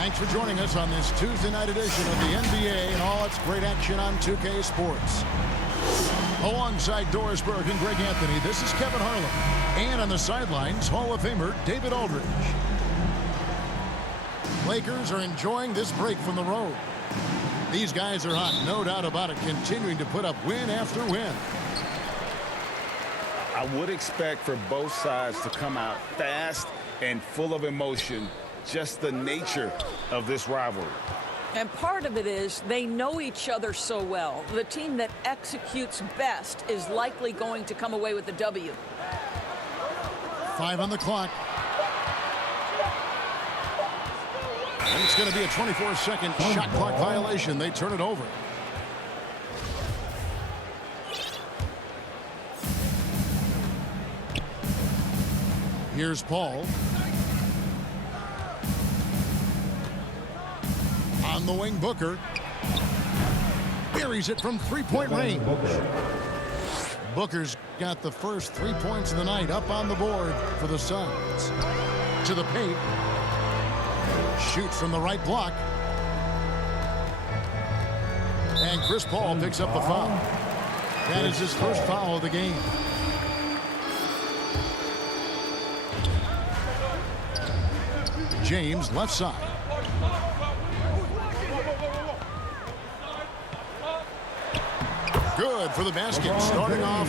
Thanks for joining us on this Tuesday night edition of the NBA and all its great action on 2K Sports. Alongside Doris Burke and Greg Anthony, this is Kevin Harlan. And on the sidelines, Hall of Famer David Aldridge. Lakers are enjoying this break from the road. These guys are hot, no doubt about it, continuing to put up win after win. I would expect for both sides to come out fast and full of emotion, just the nature of this rivalry. And part of it is they know each other so well. The team that executes best is likely going to come away with the W. 5 on the clock. And it's going to be a 24-second shot clock violation. They turn it over. Here's Paul. On the wing, Booker. Buries it from three-point range. Booker's got the first 3 points of the night up on the board for the Suns. To the paint. Shoots from the right block. And Chris Paul picks up the foul. That is his first foul of the game. James, left side. Good for the basket, starting off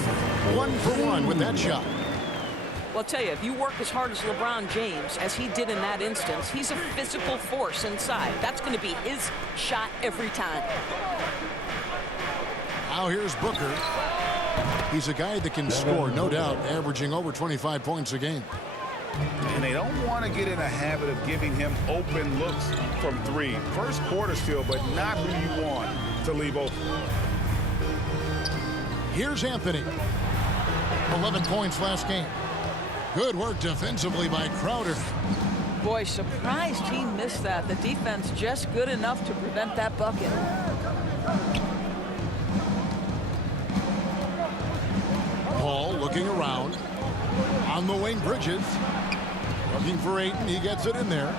1 for 1 with that shot. Well, I'll tell you, if you work as hard as LeBron James, as he did in that instance, he's a physical force inside. That's going to be his shot every time. Now here's Booker. He's a guy that can score, no doubt, averaging over 25 points a game. And they don't want to get in a habit of giving him open looks from three. First quarter still, but not who you want to leave open. Here's Anthony. 11 points last game. Good work defensively by Crowder. Boy, surprised he missed that. The defense just good enough to prevent that bucket. Paul looking around. On the wing, Bridges. Looking for Ayton. He gets it in there.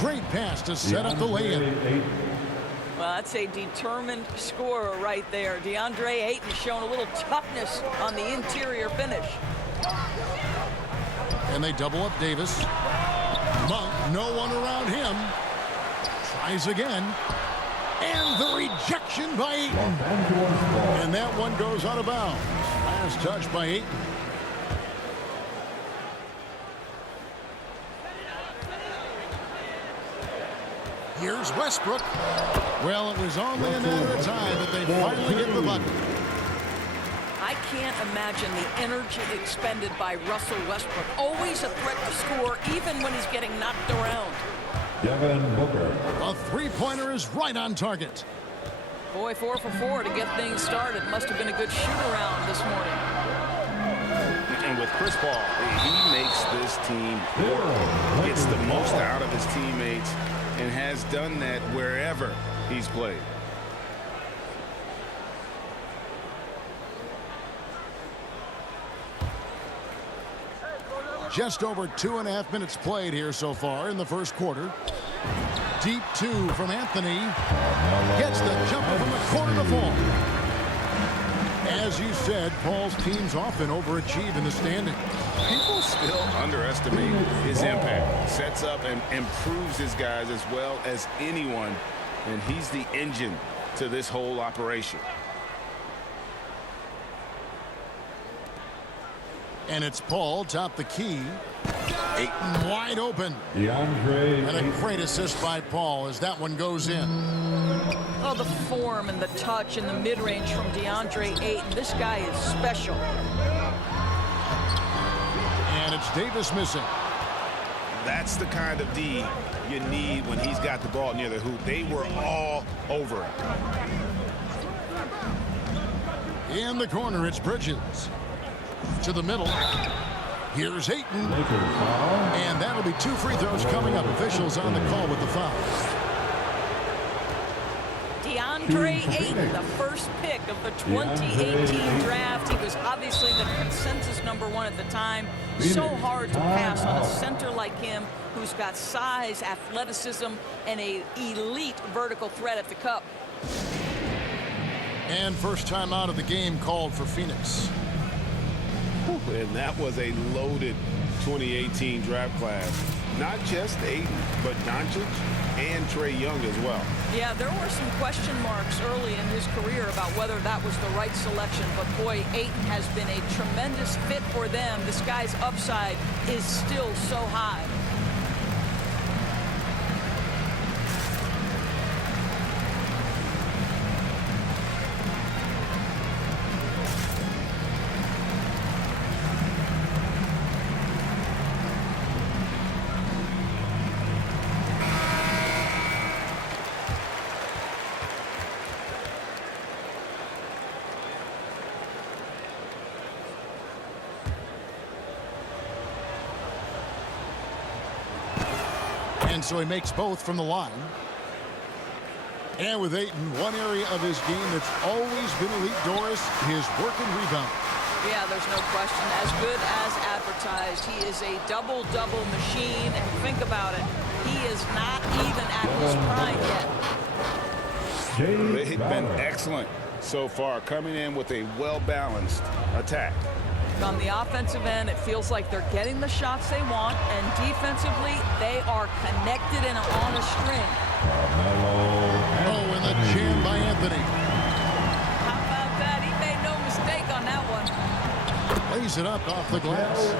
Great pass to set up the lay-in. Well, that's a determined scorer right there. DeAndre Ayton showing a little toughness on the interior finish. And they double up Davis. Monk, no one around him. Tries again. And the rejection by Ayton. And that one goes out of bounds. Last touch by Ayton. Here's Westbrook. Well, it was only a matter of time that they finally get the bucket. I can't imagine the energy expended by Russell Westbrook. Always a threat to score, even when he's getting knocked around. Devin Booker. A three-pointer is right on target. Boy, 4 for 4 to get things started. Must have been a good shoot-around this morning. And with Chris Paul, he makes this team work. Gets the most out of his teammates and has done that wherever he's played. Just over 2.5 minutes played here so far in the first quarter. Deep 2 from Anthony. Gets the jumper from the corner to fall. As you said, Paul's teams often overachieve in the standings. People still underestimate his impact. Sets up and improves his guys as well as anyone. And he's the engine to this whole operation. And it's Paul, top the key. Ayton wide open. DeAndre. And a great assist by Paul as that one goes in. Oh, the form and the touch and the mid-range from DeAndre Ayton. This guy is special. And it's Davis missing. That's the kind of D you need when he's got the ball near the hoop. They were all over it. In the corner, it's Bridges. To the middle. Here's Ayton. And that'll be 2 free throws coming up. Officials on the call with the foul. DeAndre DeAndre Ayton, the first pick of the 2018 draft. He was obviously the consensus #1 at the time. So hard to pass on a center like him who's got size, athleticism, and an elite vertical threat at the cup. And first time out of the game called for Phoenix. And that was a loaded 2018 draft class. Not just Ayton, but Doncic and Trae Young as well. Yeah, there were some question marks early in his career about whether that was the right selection. But boy, Ayton has been a tremendous fit for them. This guy's upside is still so high. And so he makes both from the line. And with Ayton, one area of his game that's always been elite, Doris, his work and rebound. Yeah, there's no question. As good as advertised. He is a double-double machine. And think about it, he is not even at his prime yet. They've been excellent so far, coming in with a well-balanced attack. On the offensive end, it feels like they're getting the shots they want, and defensively, they are connected and on a string. Oh, and the jam by Anthony. How about that? He made no mistake on that one. Lays it up off the glass.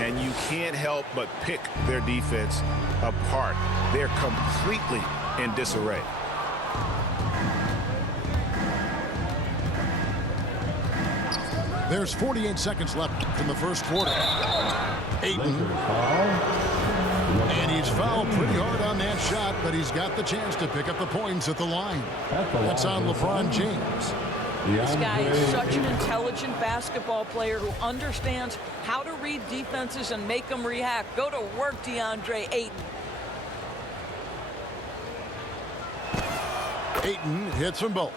And you can't help but pick their defense apart. They're completely in disarray. There's 48 seconds left in the first quarter. Ayton. And he's fouled pretty hard on that shot, but he's got the chance to pick up the points at the line. That's on LeBron James. This guy is such an intelligent basketball player who understands how to read defenses and make them react. Go to work, DeAndre Ayton. Ayton hits them both.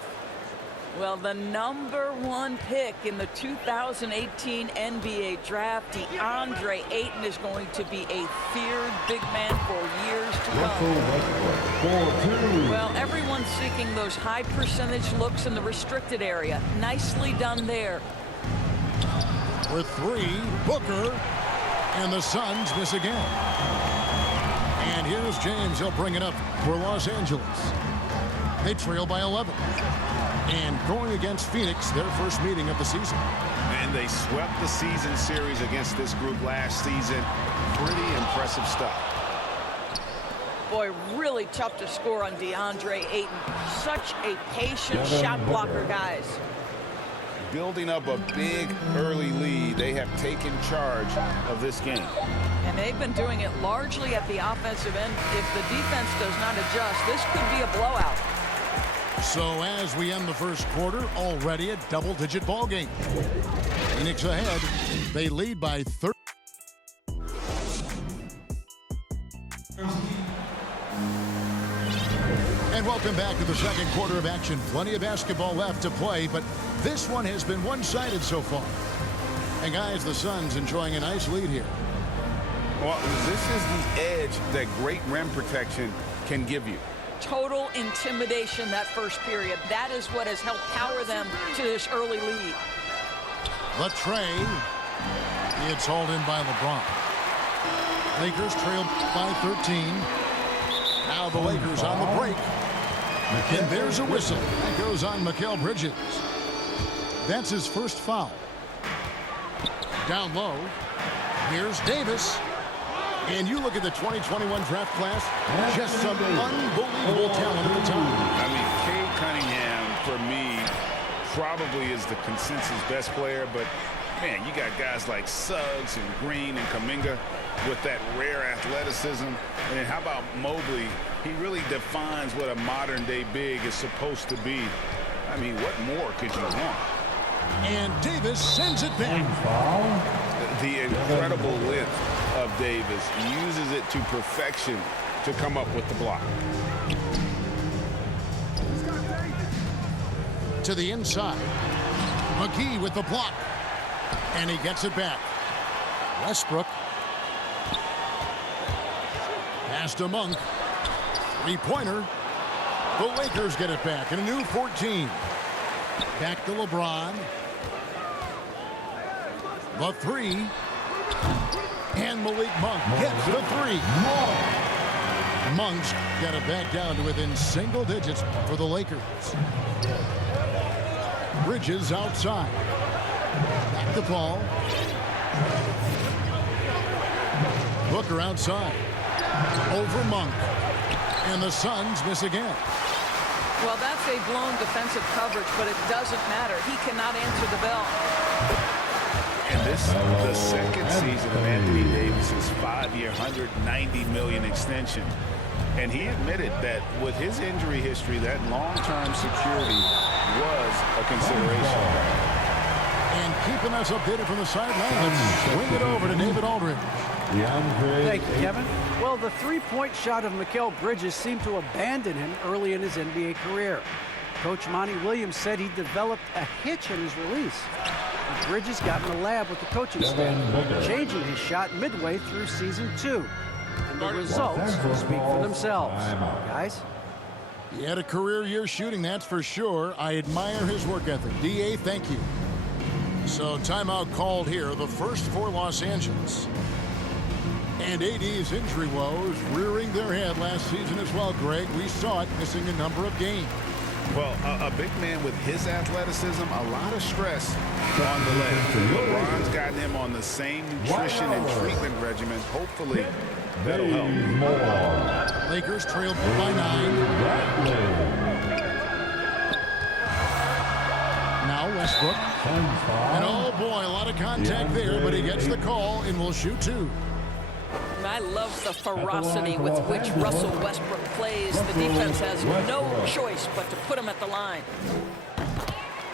Well, the #1 pick in the 2018 NBA draft, DeAndre Ayton, is going to be a feared big man for years to come. Well, everyone's seeking those high percentage looks in the restricted area. Nicely done there. For three, Booker, and the Suns miss again. And here's James. He'll bring it up for Los Angeles. They trail by 11. And going against Phoenix, their first meeting of the season. And they swept the season series against this group last season. Pretty impressive stuff. Boy, really tough to score on DeAndre Ayton. Such a patient shot blocker, guys. Building up a big early lead, they have taken charge of this game. And they've been doing it largely at the offensive end. If the defense does not adjust, this could be a blowout. So as we end the first quarter, already a double-digit ball game. Phoenix ahead. They lead by 30. And welcome back to the second quarter of action. Plenty of basketball left to play, but this one has been one-sided so far. And guys, the Suns enjoying a nice lead here. Well, this is the edge that great rim protection can give you. Total intimidation that first period. That is what has helped power them to this early lead. The tray. It's hauled in by LeBron. Lakers trail by 13. Now the Lakers on the break. And there's a whistle. That goes on Mikal Bridges. That's his first foul. Down low. Here's Davis. And you look at the 2021 draft class, just some unbelievable talent at the time. I mean, Cade Cunningham, for me, probably is the consensus best player, but, man, you got guys like Suggs and Green and Kuminga with that rare athleticism. And then how about Mobley? He really defines what a modern-day big is supposed to be. I mean, what more could you want? And Davis sends it back. The incredible length of Davis, uses it to perfection to come up with the block. to the inside. McGee with the block. And he gets it back. Westbrook. Pass to Monk. Three-pointer. The Lakers get it back in a new 14. Back to LeBron. The three. And Malik Monk gets the three. Monk's got it back down to within single digits for the Lakers. Bridges outside. Back to Paul. Booker outside. Over Monk. And the Suns miss again. Well, that's a blown defensive coverage, but it doesn't matter. He cannot answer the bell. And this the second season of Anthony Davis's 5-year, $190 million extension. And he admitted that with his injury history, that long-term security was a consideration. And keeping us updated from the sideline, let's swing it over to David Aldridge. Thank you, Kevin. Well, the three-point shot of Mikal Bridges seemed to abandon him early in his NBA career. Coach Monty Williams said he developed a hitch in his release. And Bridges got in the lab with the coaching staff, changing his shot midway through season 2. And the results speak for themselves. Guys? He had a career year shooting, that's for sure. I admire his work ethic. D.A., thank you. So timeout called here, the first for Los Angeles. And AD's injury woes rearing their head last season as well, Greg. We saw it, missing a number of games. Well, a big man with his athleticism, a lot of stress on the leg. LeBron's gotten him on the same nutrition and treatment regimen. Hopefully, that'll help. Lakers trailed by 9. Now Westbrook. And oh boy, a lot of contact there, but he gets the call and will shoot 2. I love the ferocity with which Russell Westbrook plays. The defense has no choice but to put him at the line.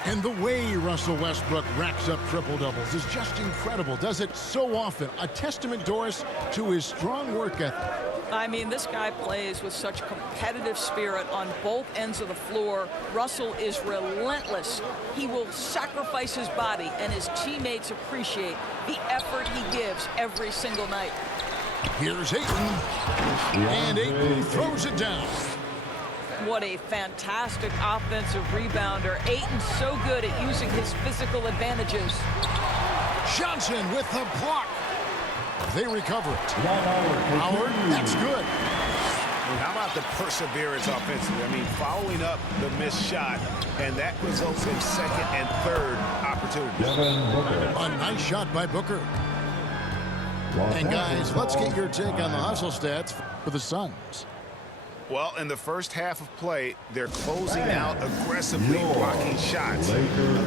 And the way Russell Westbrook racks up triple-doubles is just incredible. Does it so often. A testament, Doris, to his strong work ethic. I mean, this guy plays with such competitive spirit on both ends of the floor. Russell is relentless. He will sacrifice his body, and his teammates appreciate the effort he gives every single night. Here's Ayton. And Ayton throws it down. What a fantastic offensive rebounder. Ayton's so good at using his physical advantages. Johnson with the block. They recover it. Howard, that's good. How about the perseverance offensively? I mean, following up the missed shot, and that results in second and third opportunities. A nice shot by Booker. And guys, let's get your take on the hustle stats for the Suns. Well, in the first half of play, they're closing out aggressively, blocking shots. A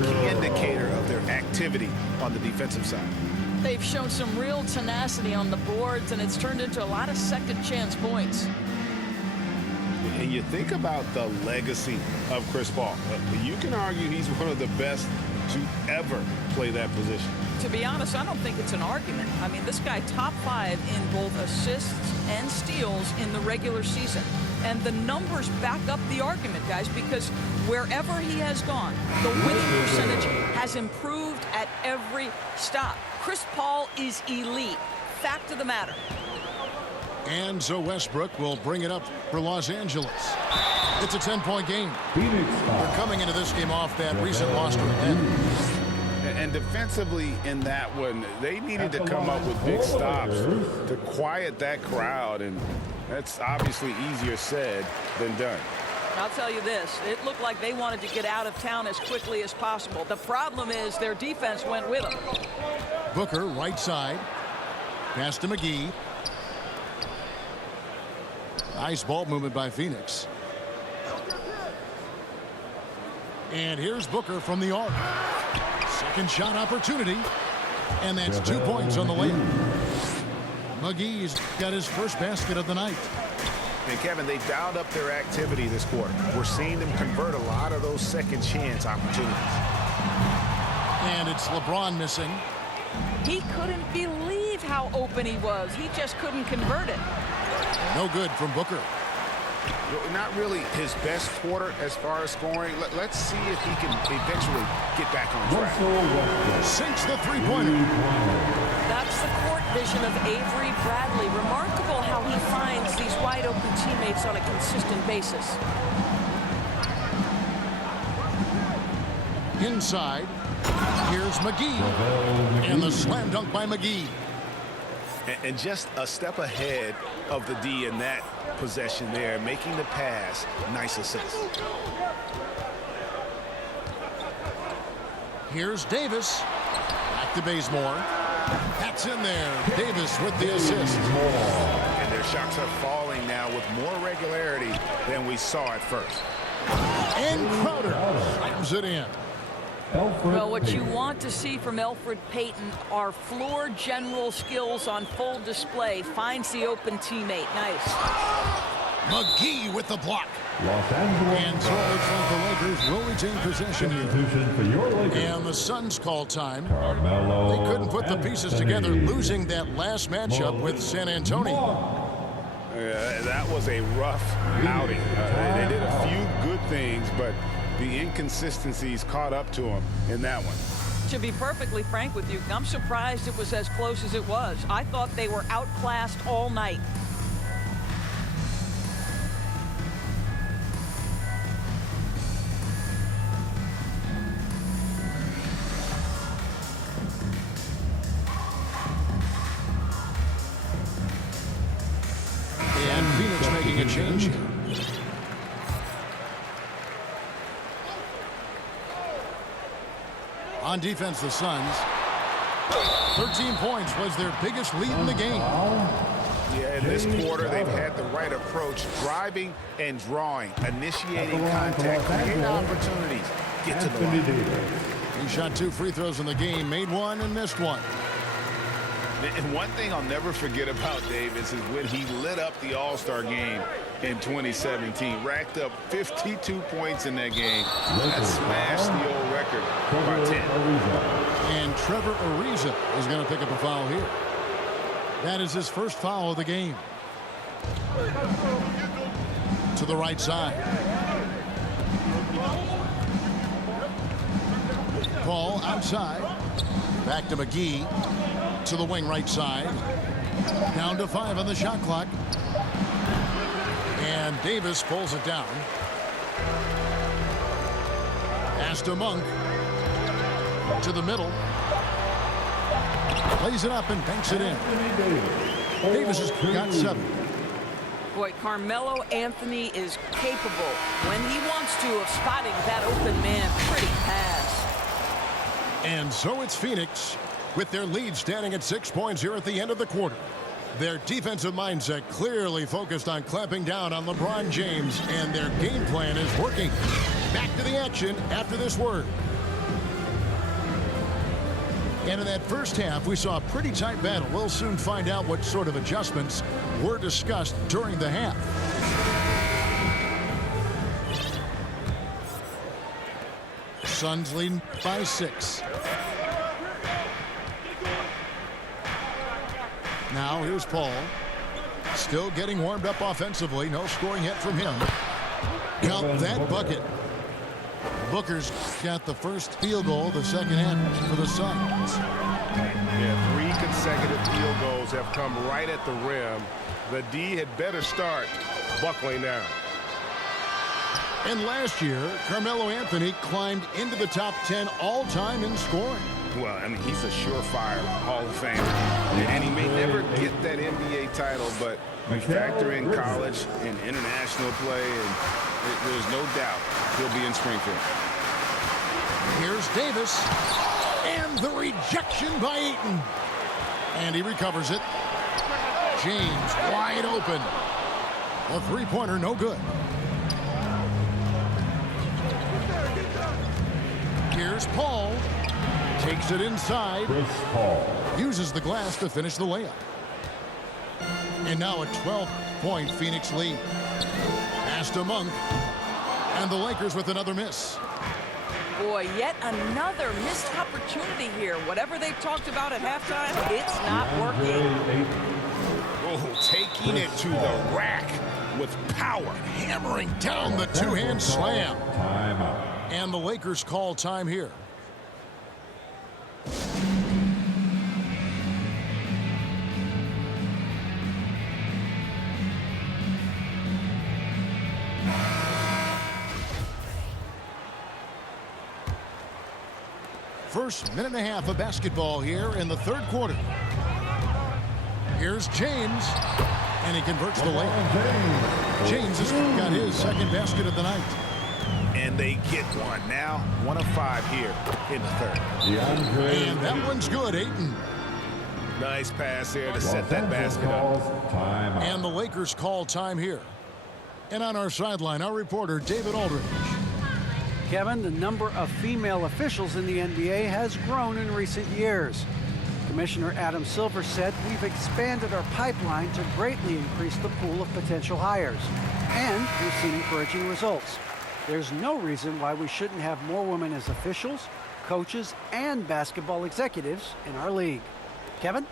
key indicator of their activity on the defensive side. They've shown some real tenacity on the boards, and it's turned into a lot of second chance points. And you think about the legacy of Chris Paul. You can argue he's one of the best to ever play that position. To be honest, I don't think it's an argument. I mean, this guy top 5 in both assists and steals in the regular season. And the numbers back up the argument, guys, because wherever he has gone, the winning percentage has improved at every stop. Chris Paul is elite. Fact of the matter. And so Westbrook will bring it up for Los Angeles. It's a 10-point game. They're coming into this game off that recent loss to the And defensively in that one, they needed to come up with big stops to quiet that crowd, and that's obviously easier said than done. I'll tell you this, it looked like they wanted to get out of town as quickly as possible. The problem is their defense went with them. Booker, right side. Pass to McGee. Nice ball movement by Phoenix. And here's Booker from the arc. Second shot opportunity. And that's 2 points on the layup. McGee's got his first basket of the night. And Kevin, they dialed up their activity this quarter. We're seeing them convert a lot of those second chance opportunities. And it's LeBron missing. He couldn't believe how open he was. He just couldn't convert it. No good from Booker. Not really his best quarter as far as scoring. Let's see if he can eventually get back on track. Sinks the three-pointer. That's the court vision of Avery Bradley. Remarkable how he finds these wide-open teammates on a consistent basis. Inside, here's McGee. And the slam dunk by McGee. And just a step ahead of the D in that possession there, making the pass. Nice assist. Here's Davis. Back to Bazemore. That's in there. Davis with the assist. And their shots are falling now with more regularity than we saw at first. And Crowder slams it in. Well, what you want to see from Elfrid Payton are floor general skills on full display. Finds the open teammate. Nice. McGee with the block. Los Angeles. And so it looks like the Lakers will retain possession here. Substitution for your Lakers. And the Suns call time. Carmelo They couldn't put the pieces together, losing that last matchup with San Antonio. That was a rough outing. They did a few good things, but the inconsistencies caught up to them in that one. To be perfectly frank with you, I'm surprised it was as close as it was. I thought they were outclassed all night. And Phoenix making a change here. On defense, the Suns. 13 points was their biggest lead in the game. Yeah, in this quarter, they've had the right approach, driving and drawing, initiating contact, creating opportunities, get to the line. He shot 2 free throws in the game, made 1 and missed 1. And one thing I'll never forget about Davis is when he lit up the All-Star game in 2017, racked up 52 points in that game. That smashed the old record by 10. And Trevor Ariza is going to pick up a foul here. That is his first foul of the game. To the right side. Paul outside. Back to McGee. To the wing right side. Down to 5 on the shot clock. And Davis pulls it down. Pass to Monk. To the middle. Plays it up and banks it in. Davis has got 7. Boy, Carmelo Anthony is capable, when he wants to, of spotting that open man. Pretty pass. And so it's Phoenix with their lead standing at 6 points here at the end of the quarter. Their defensive mindset clearly focused on clamping down on LeBron James, and their game plan is working. Back to the action after this word. And in that first half, we saw a pretty tight battle. We'll soon find out what sort of adjustments were discussed during the half. Suns leading by 6. Now here's Paul. Still getting warmed up offensively. No scoring yet from him. Count that bucket. Booker's got the first field goal of the second half for the Suns. Yeah, 3 consecutive field goals have come right at the rim. The D had better start buckling down. And last year, Carmelo Anthony climbed into the top 10 all-time in scoring. Well, I mean, he's a surefire Hall of Famer. And he may never get that NBA title, but we factor in college and international play, and there's no doubt he'll be in Springfield. Here's Davis. And the rejection by Ayton. And he recovers it. James wide open. A three-pointer, no good. Here's Paul. Takes it inside. Chris Paul. Uses the glass to finish the layup. And now a 12-point Phoenix lead. Pass to Monk. And the Lakers with another miss. Boy, yet another missed opportunity here. Whatever they talked about at halftime, it's not working. Oh, taking it to the rack. with power. Hammering down the two-hand slam. Timeout. And the Lakers call time here. First minute and a half of basketball here in the third quarter. Here's James, and he converts the layup. James has got his second basket of the night. And they get one. Now 1 of 5 here in the third. And that one's good, Ayton. Nice pass there to set that basket up. And the Lakers call time here. And on our sideline, our reporter, David Aldridge. Kevin, the number of female officials in the NBA has grown in recent years. Commissioner Adam Silver said we've expanded our pipeline to greatly increase the pool of potential hires. And we've seen encouraging results. There's no reason why we shouldn't have more women as officials, coaches, and basketball executives in our league. Kevin?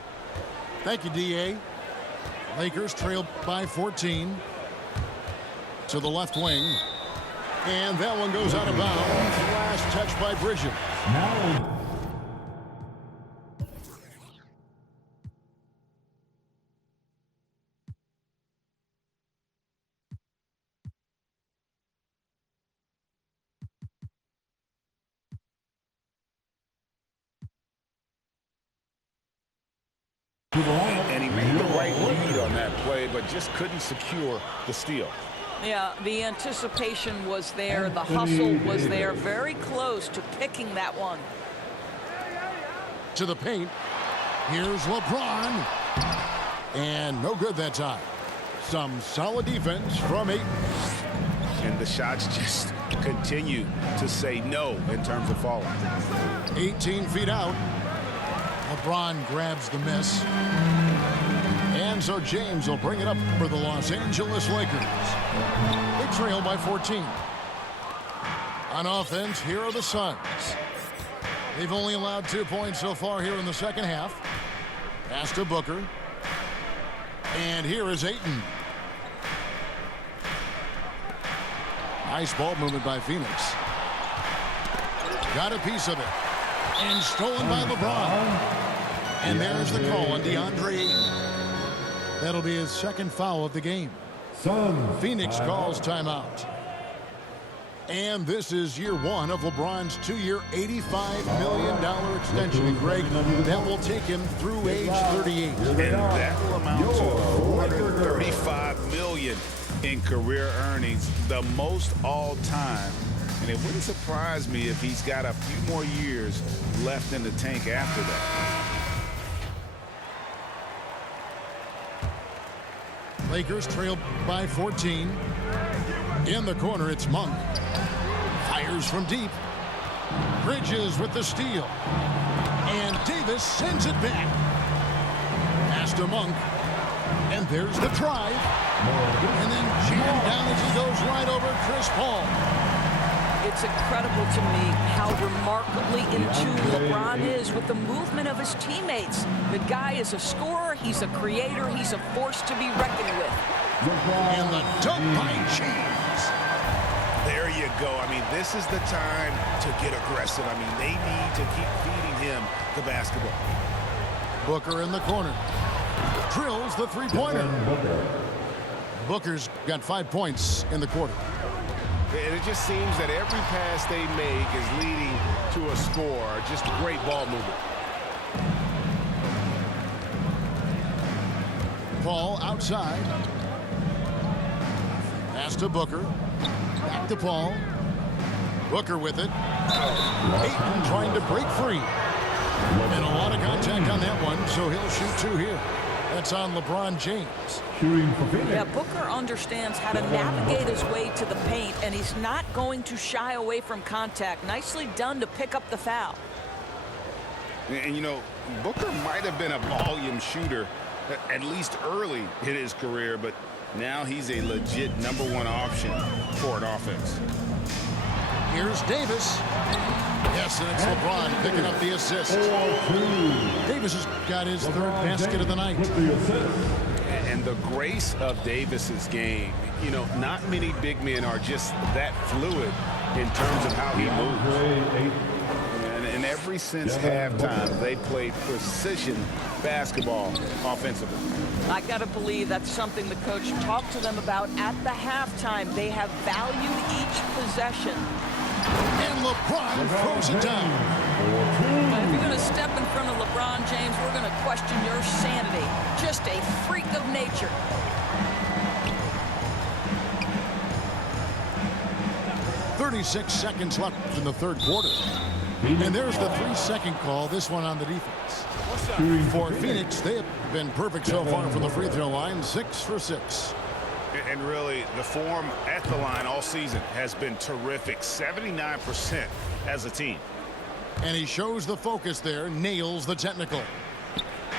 Thank you, D.A. Lakers trail by 14 to the left wing. And that one goes out of bounds. Last touch by Bridges. Now. And he made the right read on that play, but just couldn't secure the steal. Yeah, the anticipation was there. The hustle was there. Very close to picking that one. To the paint. Here's LeBron. And no good that time. Some solid defense from Ayton. And the shots just continue to say no in terms of falling. 18 feet out. LeBron grabs the miss. And so James will bring it up for the Los Angeles Lakers. They trail by 14. On offense, here are the Suns. They've only allowed 2 points so far here in the second half. Pass to Booker. And here is Ayton. Nice ball movement by Phoenix. Got a piece of it. And stolen by LeBron. And there's the call on DeAndre Ayton. That'll be his second foul of the game. Phoenix calls timeout. And this is year one of LeBron's 2-year, $85 million extension. And Greg, that will take him through age 38. And that will amount to $435 million in career earnings, the most all time. And it wouldn't surprise me if he's got a few more years left in the tank after that. Lakers trail by 14. In the corner, it's Monk. Fires from deep. Bridges with the steal. And Davis sends it back. Pass to Monk. And there's the drive. And then jammed down as he goes right over Chris Paul. It's incredible to me how remarkably in tune LeBron is with the movement of his teammates. The guy is a scorer, he's a creator, he's a force to be reckoned with. And the dunk by James. There you go. I mean, this is the time to get aggressive. I mean, they need to keep feeding him the basketball. Booker in the corner. Drills the three-pointer. Booker's got 5 points in the quarter. And it just seems that every pass they make is leading to a score. Just great ball movement. Paul outside. Pass to Booker. Back to Paul. Booker with it. Ayton trying to break free. And a lot of contact on that one, so he'll shoot 2 here. That's on LeBron James. Yeah, Booker understands how to navigate his way to the paint, and he's not going to shy away from contact. Nicely done to pick up the foul. And, you know, Booker might have been a volume shooter, at least early in his career, but now he's a legit #1 option for an offense. Here's Davis. Yes, and it's LeBron picking up the assist. Davis has got his third basket of the night. And the grace of Davis's game, you know, not many big men are just that fluid in terms of how he moves. And ever since halftime, they played precision basketball offensively. I got to believe that's something the coach talked to them about at the halftime. They have valued each possession. And LeBron throws it down. If you're going to step in front of LeBron James, we're going to question your sanity. Just a freak of nature. .36 seconds left in the third quarter. And there's the 3-second call, this one on the defense. For Phoenix, they have been perfect so far from the free throw line, 6 for 6. And really, the form at the line all season has been terrific, 79% as a team. And he shows the focus there, nails the technical.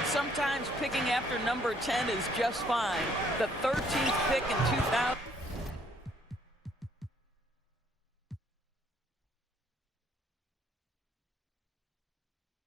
Sometimes picking after number 10 is just fine. The 13th pick in 2000